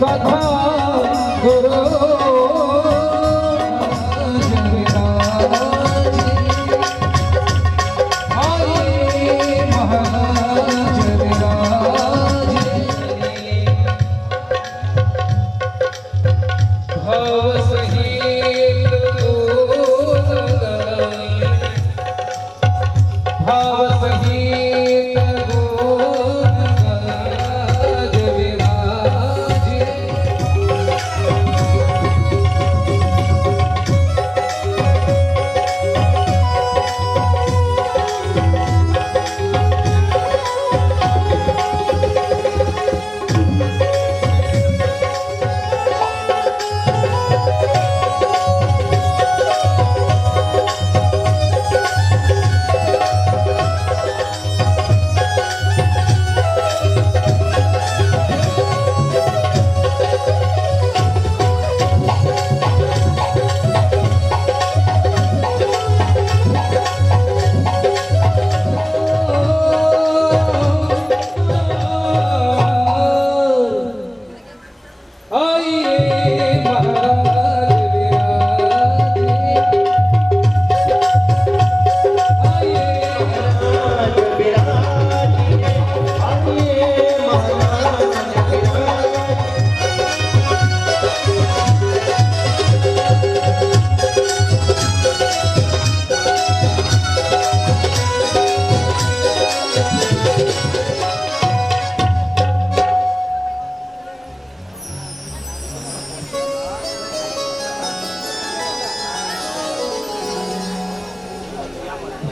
कथा करो भाव सहित गुण गाई, भाव सहित गुण गाजवे माझे।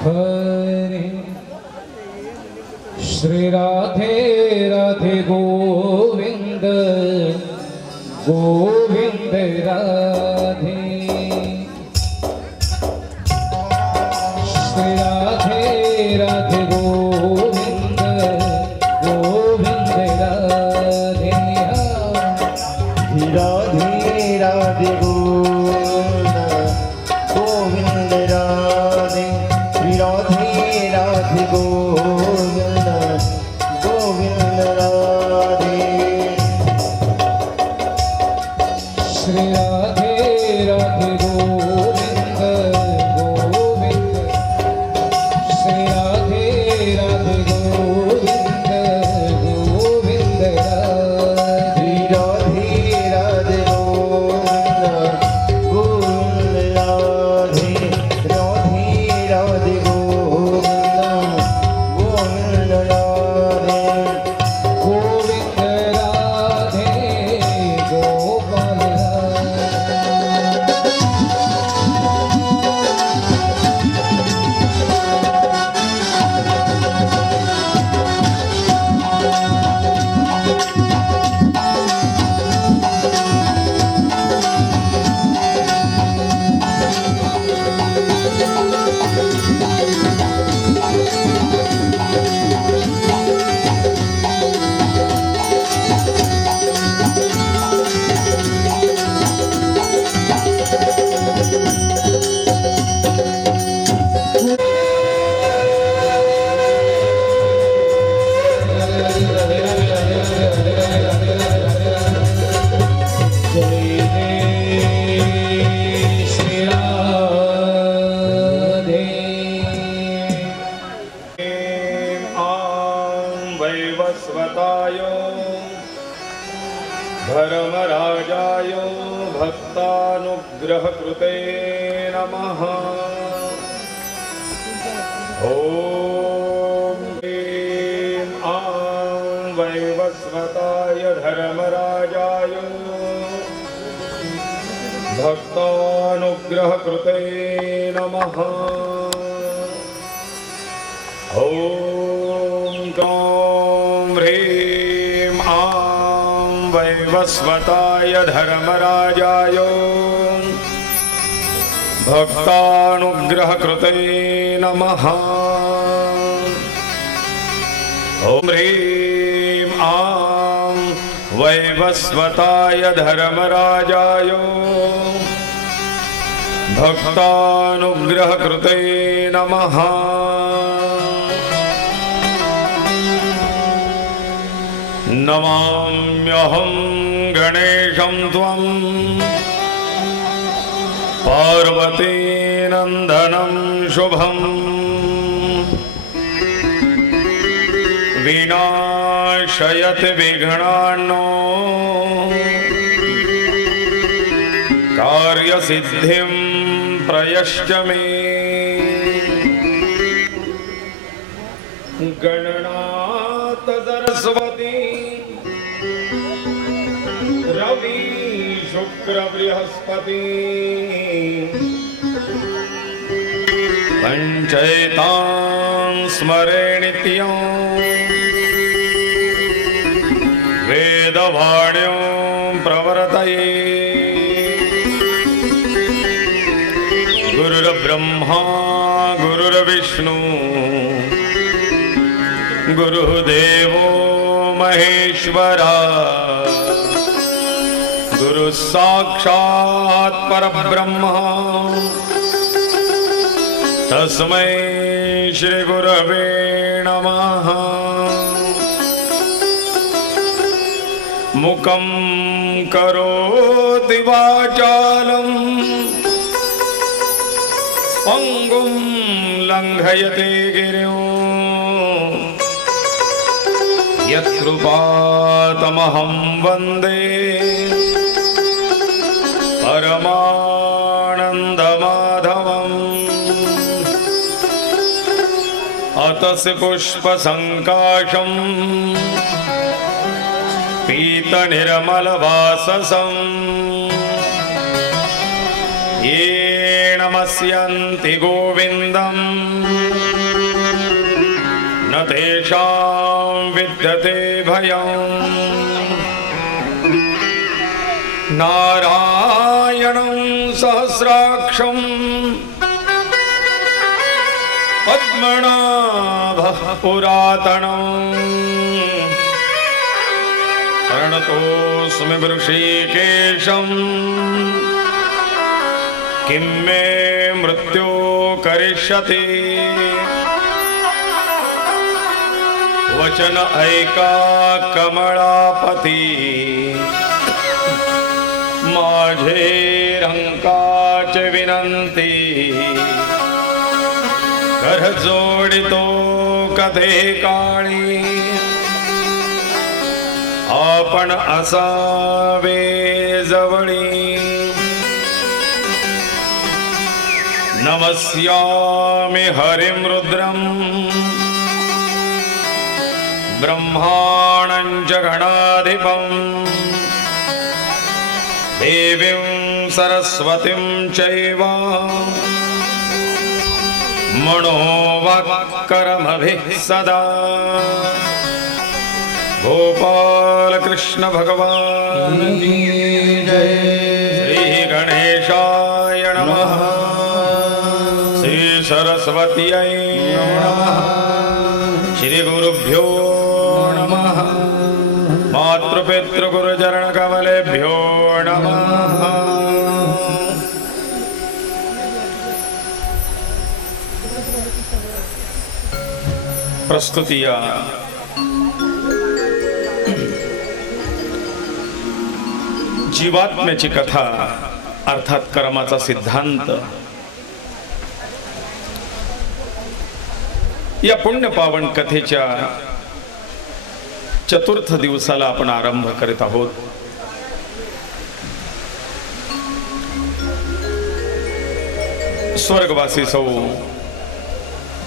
हरे श्री राधे राधे गोविंद गोविंद राधे, श्री राधे राधे गोविंद गोविंद राधे, राधे राधे गोविंद गोविंद राधे, राधे राधे गोविंद गोविंद राधे, श्री राधे राधे गोविंद गोविंद, श्री राधे राधे गोविंद गोविंद राधे, राधे राधे गोविंद गोविंद राधे, राधे राधे गोविंद गोविंद राधे, गोविंद राधे गोपाल वैवस्वताय धर्मराजाय भक्तानुग्रहकृते नमः। ॐ ऐं आं वैवस्वताय धर्मराजाय भक्तानुग्रहकृते नमः। ॐ गौं ह्रीं आं वैवस्वताय धर्मराजाय भक्तानुग्रहकृते नमः। ॐ ह्रीं आं वैवस्वताय धर्मराजाय भक्तानुग्रहकृते नमः। नमाम्यहं गणेशं त्वं पार्वतीनन्दनं शुभं विनाशयति विघ्नान्नो कार्यसिद्धिं प्रयश्च मे गणनाथ सरस्वती रवि शुक्र बृहस्पति पंचैतां स्मरे नित्यं वेदवाण्यों प्रवर्तये गुरुर्ब्रह्मा गुरुर्विष्णु गुरुदेवो महेश्वरा गुरु साक्षात् परब्रह्म तस्मै श्री गुरवे नमः मुखं करोति वाचालम् पंगुं लंघयते गिरिं यत्कृपातमहं वन्दे परमानन्दमाधवम् अतस्य पुष्पसङ्काशम् पीतनिर्मलवाससम् ये नमस्यन्ति गोविन्दं न तेषां विद्यते भयम् नारायणं सहस्राक्षं पद्मनाभः पुरातनं प्रणतोऽस्मि वृषीकेशम् किं मे मृत्यो करिष्यति वचन ऐका कमलापती माझे रंकाच विनंती कर जोडितो कधे काळी आपण असावे जवळी नमस्यामि हरिं रुद्रं ब्रह्माणं च गणाधिपं देवीं सरस्वतीं चैव मनोवाक्करमभिः सदा गोपाल कृष्ण भगवान की जय। श्री गणेशाय नमः श्री सरस्वत्यै नमः श्री गुरुभ्यो नमः मातृपितृ गुरुचरण कमलेभ्यो नमः। प्रस्तुतिया जीवात्म्याची कथा अर्थात कर्माचा सिद्धांत या पुण्य पावन कथेच्या चतुर्थ दिवसाला आपण आरंभ करीत आहोत। स्वर्गवासी सौ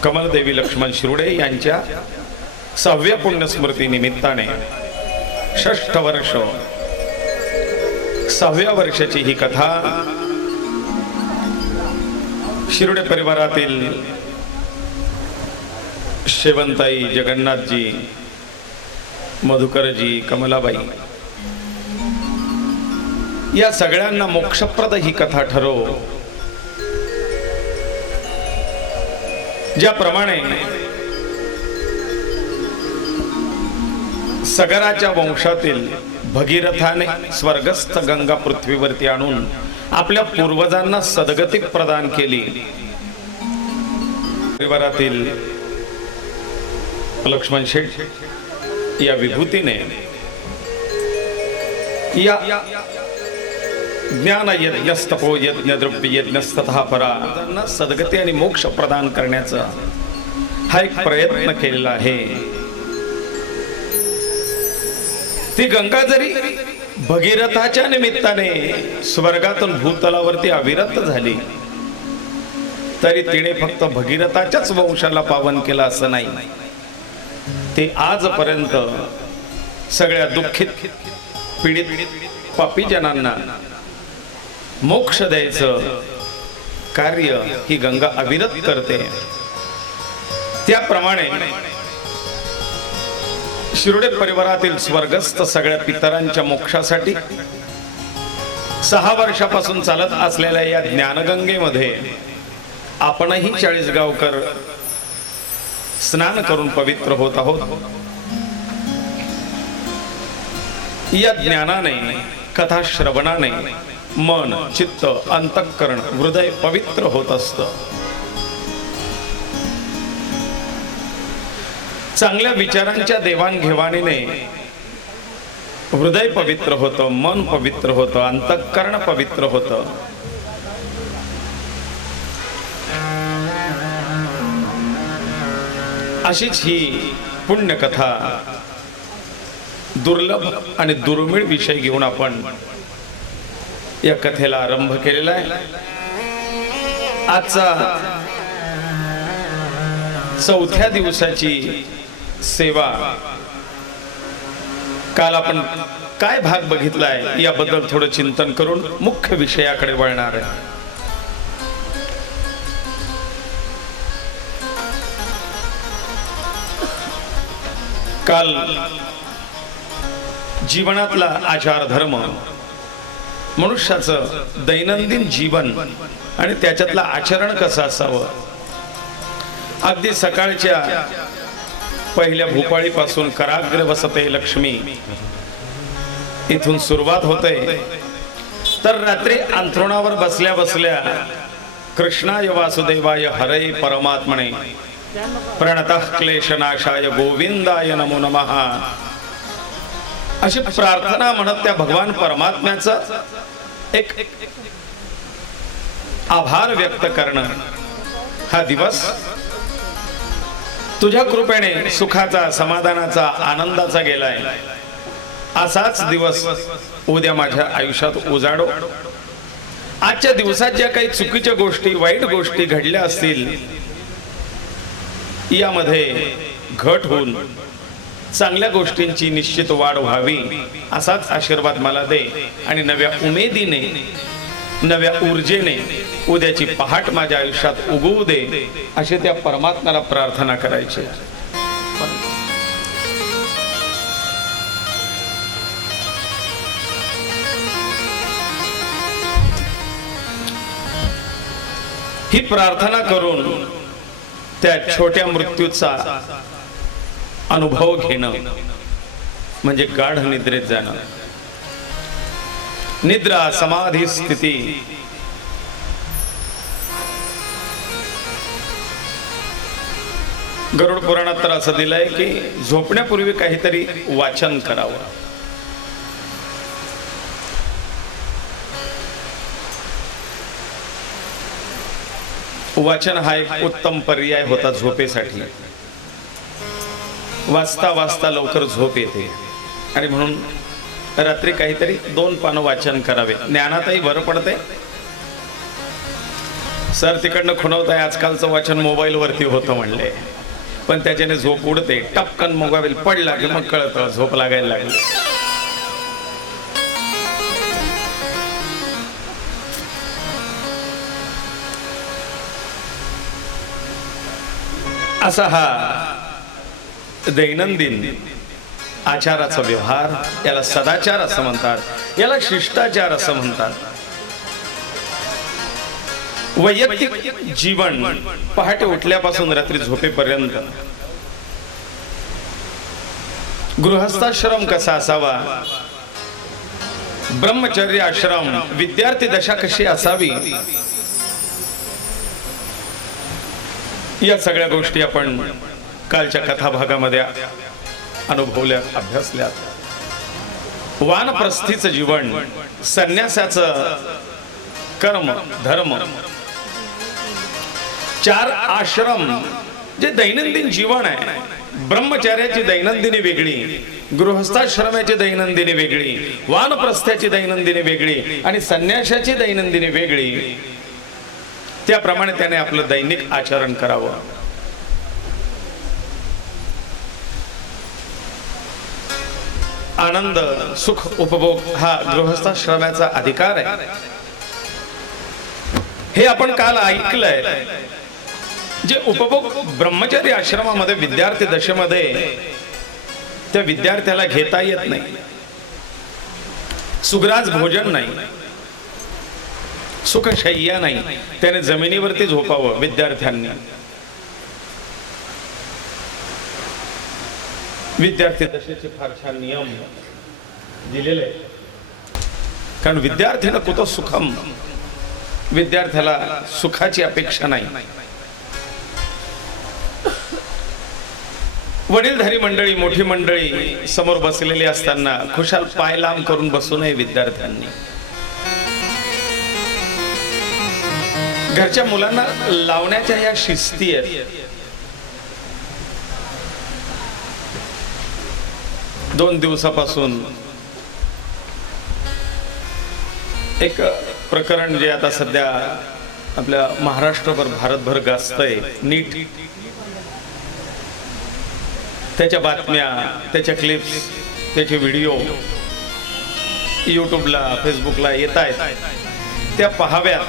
कमलदेवी लक्ष्मण शिरुडे यांच्या 6व्या पुण्यस्मृती निमित्ताने 6ष्ठ वर्ष 6व्या वर्षाची ही कथा शिरुडे परिवारातील शेवंताई, जगन्नाथजी, मधुकरजी, कमलाबाई या सगळ्यांना मोक्षप्रद ही कथा ठरो। ज्याप्रमाणे सगराच्या वंशातील भगीरथाने स्वर्गस्थ गंगा पृथ्वीवरती आणून आपल्या पूर्वजांना सद्गती प्रदान केली, परिवारातील लक्ष्मण शेठ या विभूतीने या ज्ञान यज्ञस्तपो यज्ञ द्रव्य यज्ञस्तथा परा सद्गती आणि मोक्ष प्रदान करण्याचा हा एक प्रयत्न केलेला आहे। ती गंगा जरी भगीरथाच्या निमित्ताने स्वर्गातून भूतलावरती अविरत झाली, तरी तिने फक्त भगीरथाच्याच वंशाला पावन केलं असं नाही, ते आजपर्यंत सगळ्या दुःखित पीडित पापी जनांना मोक्ष द्यायचं कार्य ही गंगा अविरत करते. त्याप्रमाणे शिरोडे परिवारातील स्वर्गस्थ सगळ्या पितरांच्या मोक्षासाठी 6 वर्षापासून चालत असलेल्या या ज्ञानगंगेमध्ये आपणही 40 गावकर स्नान करून पवित्र होत आहोत. या ज्ञानाने, कथा श्रवणाने मन, चित्त, अंतःकरण, हृदय पवित्र होत असतं. चांगल्या विचारांच्या देवाणघेवाणीने हृदय पवित्र होतं, मन पवित्र होतं, अंतःकरण पवित्र होतं. अशीच ही पुण्यकथा दुर्लभ आणि दुर्मिळ विषय घेऊन आपण या कथेला आरंभ केलेला आहे. आजचा 4थ्या दिवसाची सेवा, काल आपण काय भाग बघितलाय याबद्दल थोडं चिंतन करून मुख्य विषयाकडे वळणार आहे. काल जीवनातला आचार धर्म, मनुष्याचं दैनंदिन जीवन आणि त्याच्यातलं आचरण कसं असावं, अगदी सकाळच्या पहिल्या भूपाळीपासून कराग्र वसते लक्ष्मी इथून सुरुवात होते, तर रात्री अंथरुणावर बसल्या बसल्या कृष्णाय वासुदेवाय हरे परमात्मने प्रणतः क्लेशनाशाय गोविंदाय नमो नमः अशी प्रार्थना म्हणत त्या भगवान परमात्म्याचं एक आभार व्यक्त करणं. हा दिवस तुझ्या कृपेने सुखाचा, समाधानाचा, आनंदाचा गेलाय. असाच दिवस उद्या माझ्या आयुष्यात उजाडो. आजच्या दिवसात ज्या काही चुकीच्या गोष्टी, वाईट गोष्टी घडल्या असतील, यामध्ये घट होऊन चांगल्या गोष्टींची निश्चित वाढ व्हावी असाच आशीर्वाद मला दे. आणि नव्या उमेदीने, नव्या ऊर्जेने उद्याची पहाट माझ्या आयुष्यात उगवू दे, अशी त्या परमात्म्याला प्रार्थना करायची. ही प्रार्थना करून त्या छोट्या मृत्यूचा अनुभव घेणं म्हणजे गाढ निद्रेत जाणं. निद्रा समाधी स्थिती गरुड पुराणात तर असं दिलंय की झोपण्यापूर्वी काहीतरी वाचन करावं. वाचन हा एक उत्तम पर्याय होता झोपेसाठी. वाचता वाचता लवकर झोप येते आणि म्हणून रात्री काहीतरी 2 पानं वाचन करावे. ज्ञानातही भर पडते. सर तिकडनं खुणवताय आजकालचं वाचन मोबाईल वरती होतं म्हणले, पण त्याच्याने झोप उडते. टपकन मोबाईल पडला की मग कळतं झोप लागायला लागली. असा हा दैनंदिन आचाराचा व्यवहार, याला सदाचार असं म्हणतात, याला शिष्टाचार असं म्हणतात. वैयक्तिक जीवन पहाटे उठल्यापासून रात्री झोपेपर्यंत गृहस्थाश्रम कसा असावा, ब्रह्मचर्य आश्रम, विद्यार्थी दशा कशी असावी, या सगळ्या गोष्टी आपण कालच्या कथा भागामध्ये अनुभवल्या, अभ्यासल्या. वानप्रस्थीचं जीवन, संन्यासाचं कर्म धर्म, 4 आश्रम जे दैनंदिन जीवन आहे. ब्रह्मचार्याची दैनंदिनी वेगळी, गृहस्थाश्रमाची दैनंदिनी वेगळी, वानप्रस्थाची दैनंदिनी वेगळी आणि संन्यासाची दैनंदिनी वेगळी. त्याप्रमाणे त्याने आपलं दैनिक आचरण करावं. आनंद सुख उपभोग हा गृहस्थाश्रमाचा अधिकार आहे. हे आपण काल ऐकलंय. जे उपभोग ब्रह्मचारी आश्रमामध्ये विद्यार्थी दशेमध्ये त्या विद्यार्थ्याला घेता येत नाही. सुग्रास भोजन नाही, सुखशय्या नाही, त्याने जमिनीवरती झोपावं विद्यार्थ्यांनी. विद्यार्थी दशेचे फार छान नियम दिलेले आहेत. कारण विद्यार्थ्याला कुठं सुखम, विद्यार्थ्याला सुखाची अपेक्षा नाही. वडीलधारी मंडळी, मोठी मंडळी समोर बसलेली असताना खुशाल पाय लांब करून बसू नये विद्यार्थ्यांनी. घरच्या मुलांना लावण्याच्या या शिस्ती आहेत. 2 दिवसापासून एक प्रकरण जे आता सध्या आपल्या महाराष्ट्रभर भारतभर गाजतंय, नीट, त्याच्या बातम्या, त्याच्या क्लिप्स, त्याचे व्हिडिओ यूट्यूबला, फेसबुकला येत आहेत. त्या पाहाव्या.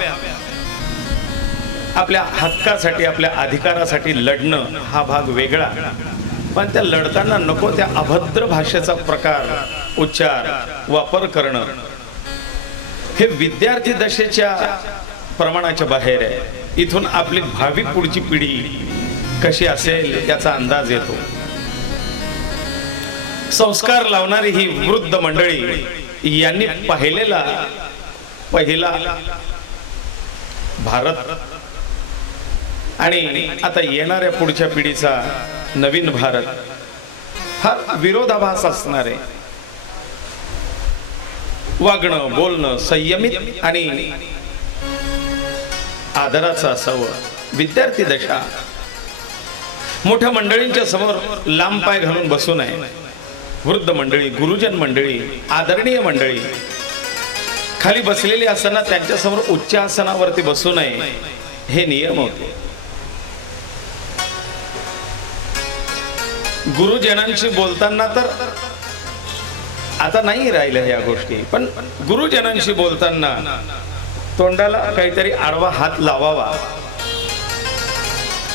आपल्या हक्कासाठी, आपल्या अधिकारासाठी लढणं हा भाग वेगळा. पण त्या लढताना नको त्या अभद्र भाषेचा प्रकार, उच्चार, वापर करणं हे विद्यार्थी दशेच्या प्रमाणाच्या बाहेर आहे. इथून आपली भावी पुढची पिढी कशी असेल याचा अंदाज येतो. संस्कार लावणारी ही वृद्ध मंडळी यांनी पाहिलेला पहिला भारत आणि आता येणाऱ्या पुढच्या पिढीचा नवीन भारत हा विरोधाभास असणार आहे. वागणं, बोलणं संयमित आणि आदराचं असावं. विद्यार्थी दशा मोठ्या मंडळींच्या समोर लांब पाय घालून बसू नये. वृद्ध मंडळी, गुरुजन मंडळी, आदरणीय मंडळी खाली बसलेली असताना त्यांच्या समोर उच्च आसनावरती बसू नये, हे नियम होते. गुरुजनांशी बोलताना तर आता नाही राहिल्या या गोष्टी, पण गुरुजनांशी बोलताना तोंडाला काहीतरी आडवा हात लावावा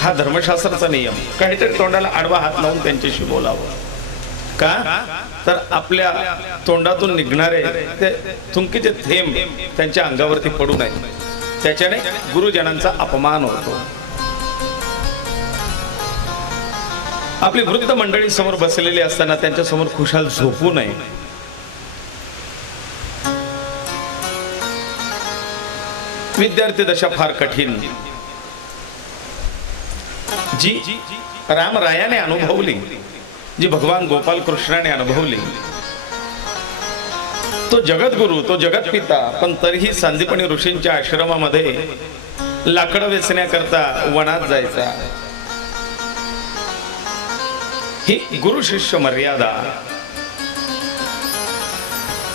हा धर्मशास्त्राचा नियम. काहीतरी तोंडाला आडवा हात लावून त्यांच्याशी बोलावं. का तर आपल्या तोंडातून निघणारे ते थुंकीचे थेंब त्यांच्या अंगावरती पडू नये, त्याच्याने गुरुजनांचा अपमान होतो. आपली वृद्ध मंडळी समोर बसलेली असताना त्यांच्या समोर खुशाल झोपू नये. विद्यार्थी दशा फार कठीण, जी रामरायाने अनुभवली, जी भगवान गोपाल कृष्णाने अनुभवली. तो जगद्गुरु, तो जगतपिता, पण तरीही संदीपनी ऋषींच्या आश्रमामध्ये लाकडं वेचण्याकरता वनात जायचा. ही गुरु शिष्य मर्यादा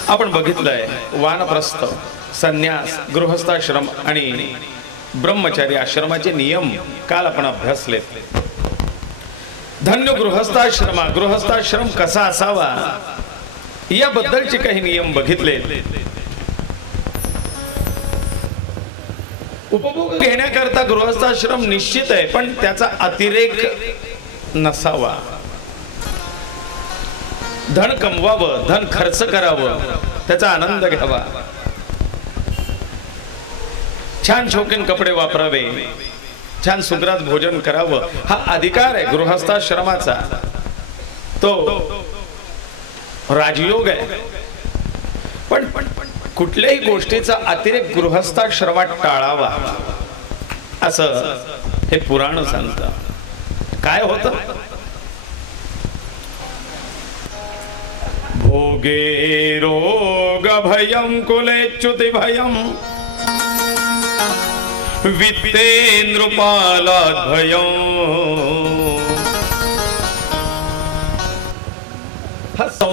आपण बघितलंय. वानप्रस्थ, संन्यास, गृहस्थाश्रम आणि ब्रह्मचारी आश्रमाचे नियम काल आपण अभ्यासले. धन्य गृहस्थाश्रम, गृहस्थाश्रम कसा असावा याबद्दलचे काही नियम बघितले. उपभोग घेण्याकरता गृहस्थाश्रम निश्चित आहे, पण त्याचा अतिरेक नसावा. धन कमवावं, धन खर्च करावं, त्याचा आनंद घ्यावा. छान शौकीन कपडे वापरावे, छान सुग्रास भोजन करावं, हा अधिकार आहे गृहस्थाश्रमाचा. तो राजयोग आहे. पण कुठल्याही गोष्टीचा अतिरेक गृहस्थाश्रमात टाळावा असं हे पुराण सांगतं. काय होतं? भोगे रोग भयं कुलेच्युति भयं वित्ते नृपालाद् भयं.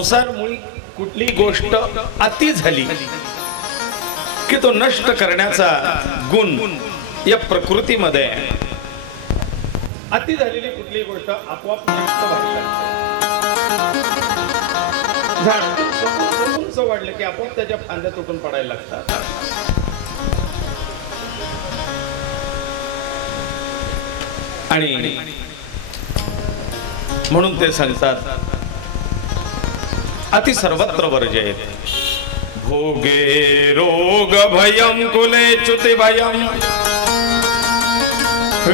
संसारमुळी कुठली गोष्ट अति झाली की तो नष्ट करण्याचा गुण या प्रकृतीमध्ये आहे. अति झालेली कुठली गोष्ट आपोआप नष्ट व्हायला लागते. झाड उंच वाढलं की आपोआप त्याच्या फांद्या तुटून पडायला लागतात. आणि म्हणून ते सांगतात अति सर्वत्र वर्जयेत. भोगे रोग भयं कुले च्युति भयं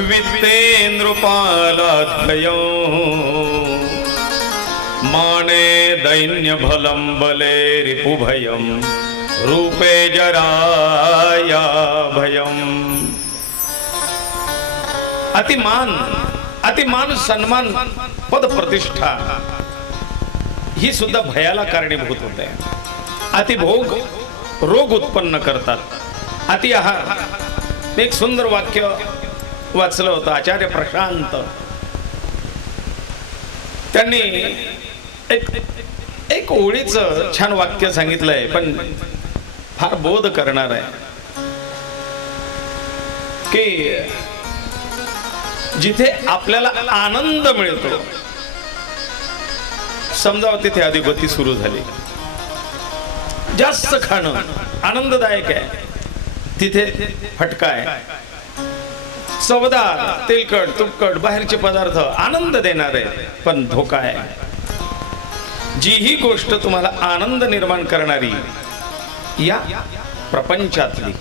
वित्ते नृपालाद्भयं माने दैन्य भलं बले रिपुभयं रूपे जराया भयं. अतिमान सन्मान पद प्रतिष्ठा ही सुद्धा भयाला कारणीभूत होते. अतिभोग रोग उत्पन्न करतात. अति आहार. एक सुंदर वाक्य वाचलं होतं आचार्य प्रशांत. त्यांनी एक ओळीचं छान वाक्य सांगितलंय पण फार बोध करणार आहे की जिथे आपल्याला आनंद मिळतो समजा तिथे अधिपती सुरू झाली. जास्त खाणं आनंददायक आहे तिथे फटका आहे. चवदार तेलकट तुपकट बाहेरचे पदार्थ आनंद देणार आहे पण धोका आहे. जी ही गोष्ट तुम्हाला आनंद निर्माण करणारी या प्रपंचातली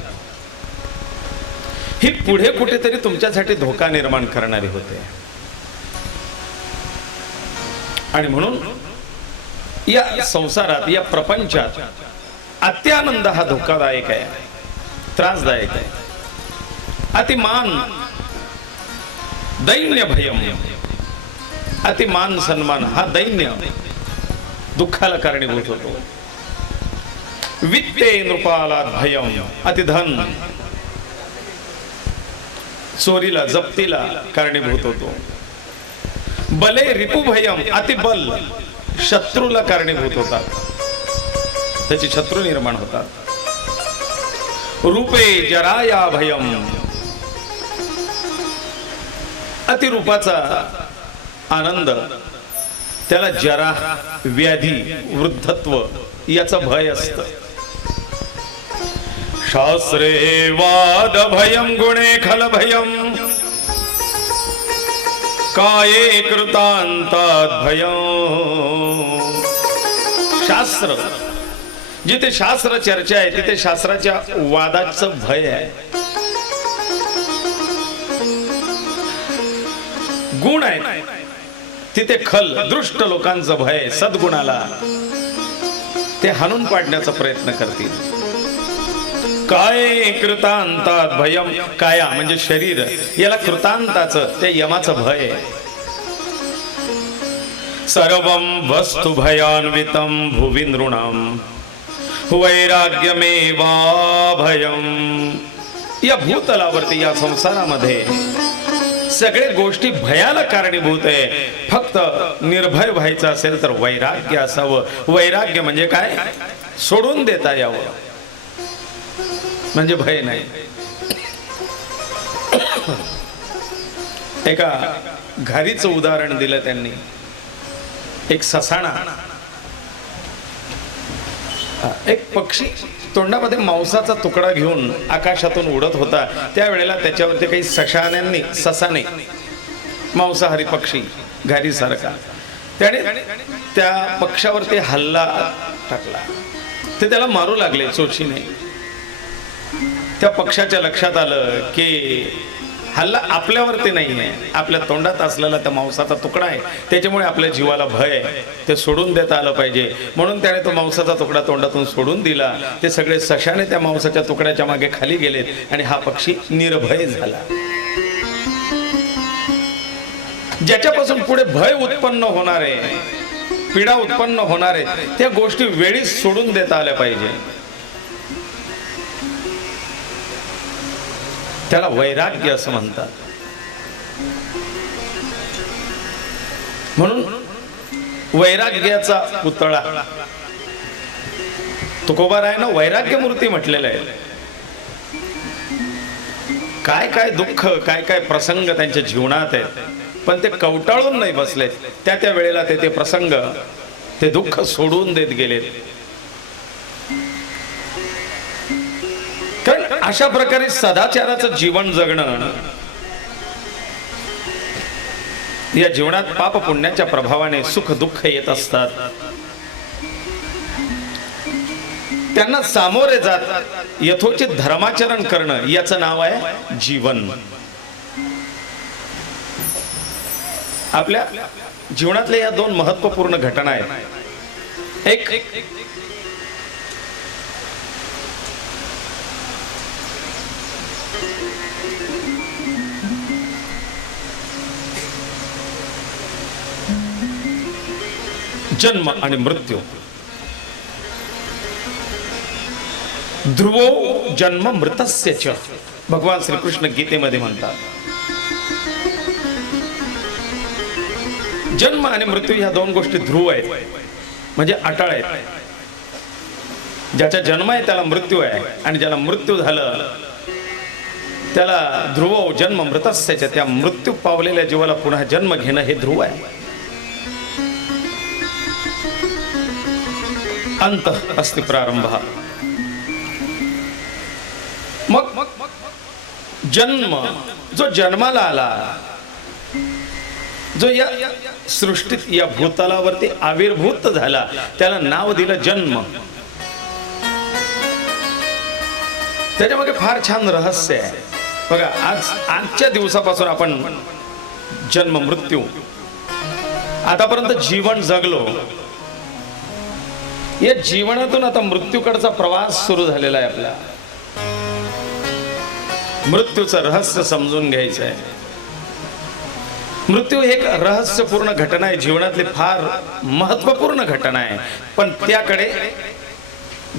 ही पुढे कुठेतरी तुमच्यासाठी धोका निर्माण करणारी होते. आणि म्हणून या संसारात या प्रपंचात अत्यानंद हा धोकादायक आहे, त्रासदायक आहे. अतिमान दैन्य भयम. अतिमान सन्मान हा दैन्य दुःखाला कारणीभूत होतो. वित्ते नृपाला भयम. अतिधन चोरीला जप्तीला कारणीभूत होतो. बले रिपुभयम. अतिबल शत्रूला कारणीभूत होतात. त्याचे शत्रू निर्माण होतात. रूपे जराया भयम. अतिरूपाचा आनंद त्याला जरा व्याधी वृद्धत्व याचा भय असतं. शास्त्रे वाद भयम गुणे खल भयम काये कृतांतात भयम. शास्त्र जिथे शास्त्र चर्चा आहे तिथे शास्त्राच्या वादाचं भय आहे. गुण आहे तिथे खल दृष्ट लोकांचं भय. सद्गुणाला ते हाणून पाडण्याचा प्रयत्न करतील. काय कृतांतात भयम. काया म्हणजे शरीर याला कृतांताचं त्या यमाचं भय आहे. सर्वं वस्तु भयान्वितं भुवि नृणां वैराग्यमेवा भयम. या भूतलावरती या संसारामध्ये सगळे गोष्टी भयाला कारणीभूत आहे. फक्त निर्भय व्हायचं असेल तर वैराग्य असावं. वैराग्य म्हणजे काय? सोडून देता यावं म्हणजे भय नाही. एका घारीचं उदाहरण दिलं त्यांनी. एक ससाणा एक पक्षी तोंडामध्ये मांसाचा तुकडा घेऊन आकाशातून उडत होता. त्यावेळेला त्याच्यावरती काही ससाने मांसाहारी पक्षी घारी सारखा त्याने त्या पक्षावरती हल्ला टाकला. ते त्याला मारू लागले चोचीने. त्या पक्षाच्या लक्षात आलं की हल्ला आपल्यावरती नाही आहे, आपल्या तोंडात असलेला त्या मांसाचा तुकडा आहे. त्याच्यामुळे आपल्या जीवाला भय आहे. ते सोडून देता आलं पाहिजे. म्हणून त्याने तो मांसाचा तुकडा तोंडातून सोडून दिला. ते सगळे सशाने त्या मांसाच्या तुकड्याच्या मागे खाली गेलेत आणि हा पक्षी निर्भय झाला. ज्याच्यापासून पुढे भय उत्पन्न होणार आहे, पीडा उत्पन्न होणार आहे, त्या गोष्टी वेळीच सोडून देता आल्या पाहिजे. त्याला वैराग्य असं म्हणतात. म्हणून वैराग्याचा पुतळा. तुकोबारायानं वैराग्य मूर्ती म्हटलेलं आहे. काय काय दुःख, काय काय प्रसंग त्यांच्या जीवनात आहेत, पण ते कवटाळून नाही बसलेत. त्या त्या वेळेला ते प्रसंग, ते दुःख सोडून देत गेलेत. कारण अशा प्रकारे सदाचाराचं जीवन जगणं, या जीवनात पाप पुण्याच्या प्रभावाने सुख दुःख येत असतात. त्यांना सामोरे जात यथोचित धर्माचरण करणं, याचं नाव आहे जीवन. आपल्या जीवनातल्या या दोन महत्वपूर्ण घटना आहेत. एक जन्म आणि मृत्यू. ध्रुवो जन्म मृतस्य च, भगवान श्रीकृष्ण गीतेमध्ये म्हणतात. जन्म आणि मृत्यू ह्या दोन गोष्टी ध्रुव आहेत, म्हणजे अटळ आहेत. ज्याचा जन्म आहे त्याला मृत्यू आहे, आणि ज्याला मृत्यू झालं त्याला ध्रुवो जन्म मृतस्य च, त्या मृत्यू पावलेल्या जीवाला पुन्हा जन्म घेणं हे ध्रुव आहे. अंत अस्ति प्रारंभ. मग जन्म, जो जन्माला आला, जो या सृष्टीत या भूतलावरती आविर्भूत झाला, त्याला नाव दिलं जन्म. त्याच्यामध्ये फार छान रहस्य आहे बघा. आजच्या दिवसापासून आपण जन्म मृत्यू, आतापर्यंत जीवन जगलो, या जीवनातून आता मृत्यूकडचा प्रवास सुरू झालेला आहे आपला. मृत्यूचं रहस्य समजून घ्यायचं आहे. मृत्यू एक रहस्यपूर्ण घटना आहे, जीवनातली फार महत्वपूर्ण घटना आहे, पण त्याकडे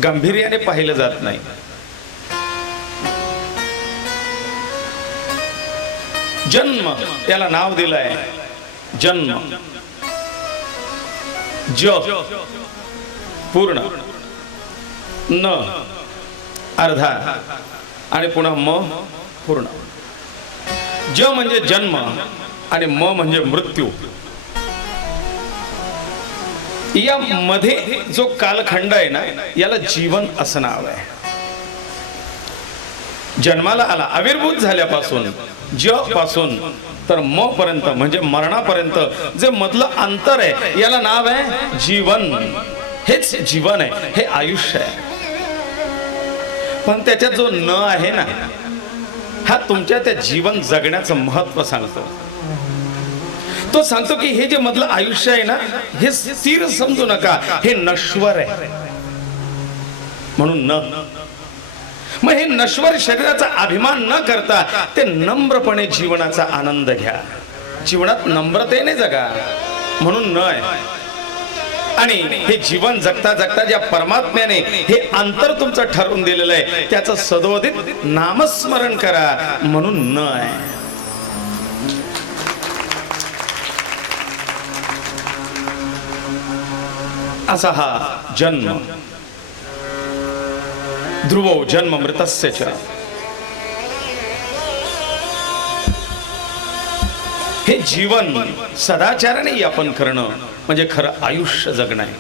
गांभीर्याने पाहिलं जात नाही. जन्म, त्याला नाव दिलंय जन्म. ज पूर्ण, न अर्धा, आणि पुन्हा म पूर्ण. ज म्हणजे जन्म आणि म म्हणजे मृत्यू. या मध्ये जो कालखंड आहे ना, याला जीवन असं नाव आहे. जन्माला आला, आविर्भूत झाल्यापासून, ज पासून तर म पर्यंत म्हणजे मरणापर्यंत जे मधलं अंतर आहे, याला नाव आहे जीवन. हेच जीवन आहे, हे आयुष्य आहे. पण त्याच्यात जो न आहे ना, हा तुमच्या त्या जीवन जगण्याचं महत्व सांगतो. तो सांगतो की हे जे मधलं आयुष्य आहे ना, हे स्थिर समजू नका, हे नश्वर आहे. म्हणून न. मग हे नश्वर शरीराचा अभिमान न करता ते नम्रपणे जीवनाचा आनंद घ्या. जीवनात नम्रतेने जगा, म्हणून न आहे. आणि हे जीवन जगता जगता ज्या परमात्म्याने हे अंतर तुमचं ठरवून दिलेलं आहे, त्याचं सदोदित नामस्मरण करा, म्हणून न आहे. असा हा जन्म. ध्रुवो जन्म मृतस्य च. हे जीवन सदाचाराने यापन करणं म्हणजे खरं आयुष्य जगणं आहे.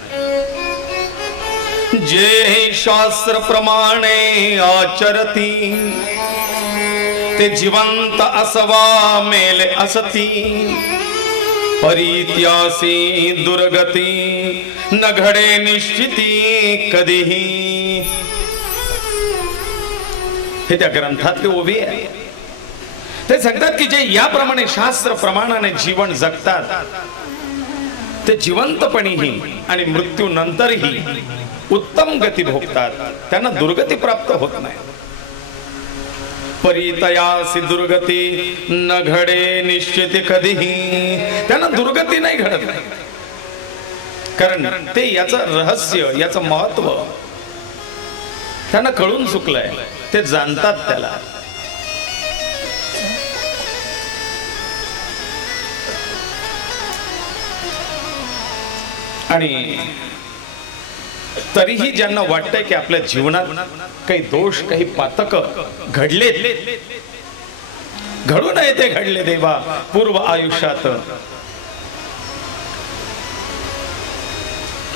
जे शास्त्र प्रमाणे आचरती, ते जिवंत असवा मेले असती. परित्यासी दुर्गती, न घडे निश्चिती कधीही. हे त्या ग्रंथातले ओवी आहे. ते सांगतात की जे याप्रमाणे शास्त्र प्रमाणाने जीवन जगतात, ते जिवंतपणीही आणि मृत्यू नंतरही उत्तम गती भोगतात. त्यांना दुर्गती प्राप्त होत नाही. परितयासी दुर्गती, न घडे निश्चित कधीही. त्यांना दुर्गती नाही घडत नाही, कारण ते याचं रहस्य, याचं महत्व त्यांना कळून चुकलंय. ते जाणतात त्याला. आणि तरीही ज्यांना वाटतंय की आपल्या जीवनात काही दोष काही पातक घडले, घडू नये ते घडले देवा पूर्व आयुष्यात,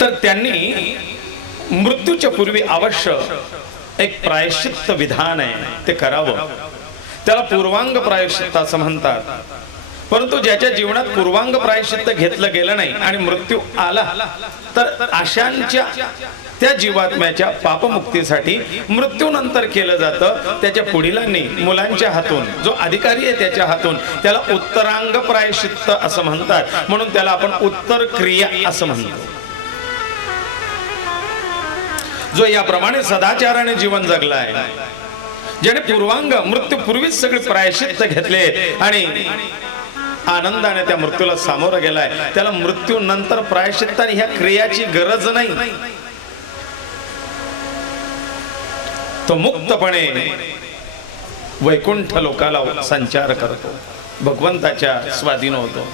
तर त्यांनी मृत्यूच्या पूर्वी अवश्य एक प्रायश्चित्त विधान आहे ते करावं. त्याला पूर्वांग प्रायश्चित्त असं म्हणतात. परंतु ज्याच्या जीवनात पूर्वांग प्रायश्चित्त घेतलं गेलं नाही आणि मृत्यू आला, तर अशांच्या त्या जीवात्म्याच्या पापमुक्तीसाठी मृत्यूनंतर केलं जातं त्याच्या पुढीलांनी मुलांच्या हातून, जो अधिकारी आहे त्याच्या हातून, त्याला उत्तरांग प्रायश्चित्त असं म्हणतात. म्हणून त्याला आपण उत्तर क्रिया असं म्हणतो. जो याप्रमाणे सदाचाराने जीवन जगलाय, ज्याने पूर्वांग मृत्यूपूर्वीच सगळे प्रायश्चित्त घेतले आणि आनंदाने त्या मृत्यूला सामोरं गेलाय, त्याला मृत्यू नंतर प्रायश्चित्त आणि ह्या क्रियाची गरज नाही. तो मुक्तपणे वैकुंठ लोकाला संचार करतो, भगवंताच्या स्वाधीन होतो.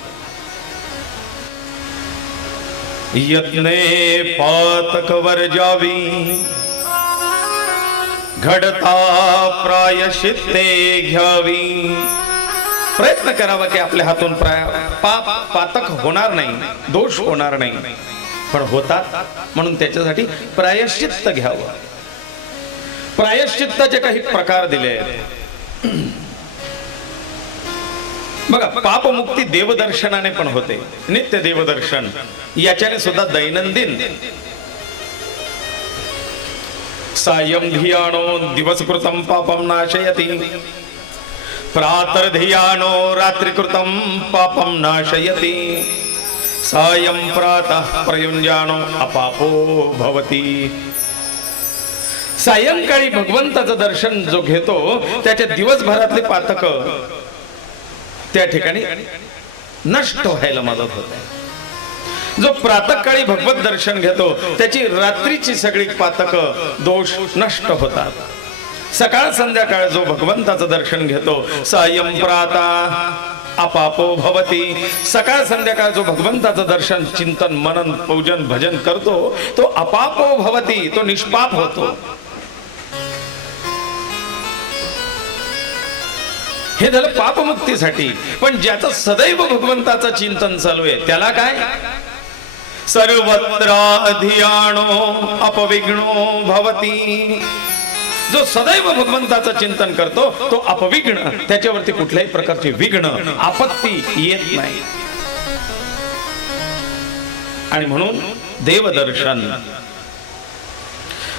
यत्ने पातक वर्जावी घडता प्रायश्चित्ते घ्यावी. प्रयत्न करावा की आपल्या हातून पातक होणार नाही, दोष होणार नाही, पण होतात म्हणून त्याच्यासाठी प्रायश्चित्त घ्यावं. प्रायश्चित्ताचे काही प्रकार दिले आहेत बघा. पापमुक्ती देवदर्शनाने पण होते, नित्य देवदर्शन याच्याने सुद्धा दैनंदिन सायं धियानो दिवसकृतं पापं नाशयति, प्रातर्धियानो रात्रिकृतं पापं नाशयति, सायं प्रातः प्रयुञ्जानो अपापो भवति. सायंकाळी भगवंताचं दर्शन जो घेतो त्याच्या दिवसभरातले पातक त्या ठिकाणी नष्ट व्हायला मदत होते. जो प्रातःकाळी भगवत दर्शन घेतो त्याची रात्रीची सगळी पातक दोष नष्ट होतात. सकाळ संध्याकाळ जो भगवंताचं दर्शन घेतो सायं प्रातः अपापो भवति, सकाळ संध्याकाळ जो भगवंताचं दर्शन चिंतन मनन पूजन भजन करतो तो अपापो भवति, तो निष्पाप होतो. हे झालं पापमुक्तीसाठी. पण ज्याचं सदैव भगवंताचं चिंतन चालू आहे त्याला काय, सर्वत्र धियानो अपविघ्नो भवति. जो सदैव भगवंताचं चिंतन करतो तो अपविघ्न, त्याच्यावरती कुठल्याही प्रकारची विघ्न आपत्ती येत नाही. आणि म्हणून देवदर्शन.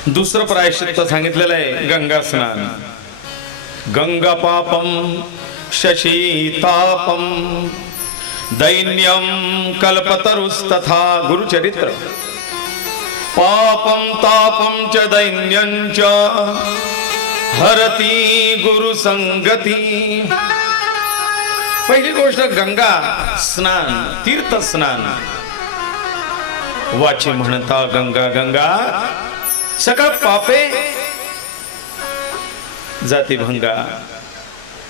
दुसरं प्रायश्चित्त सांगितलेलं आहे गंगा स्नान. गंगा पापम शशीतापम दैन्यम कल्पतरुस्तथा. गुरुचरित्र. पापम तापम च दैन्यं च हरती गुरु संगती. पहिली गोष्ट गंगा स्नान, तीर्थ स्नान. वाची म्हणता गंगा गंगा सकळ पापे जाती भंगा.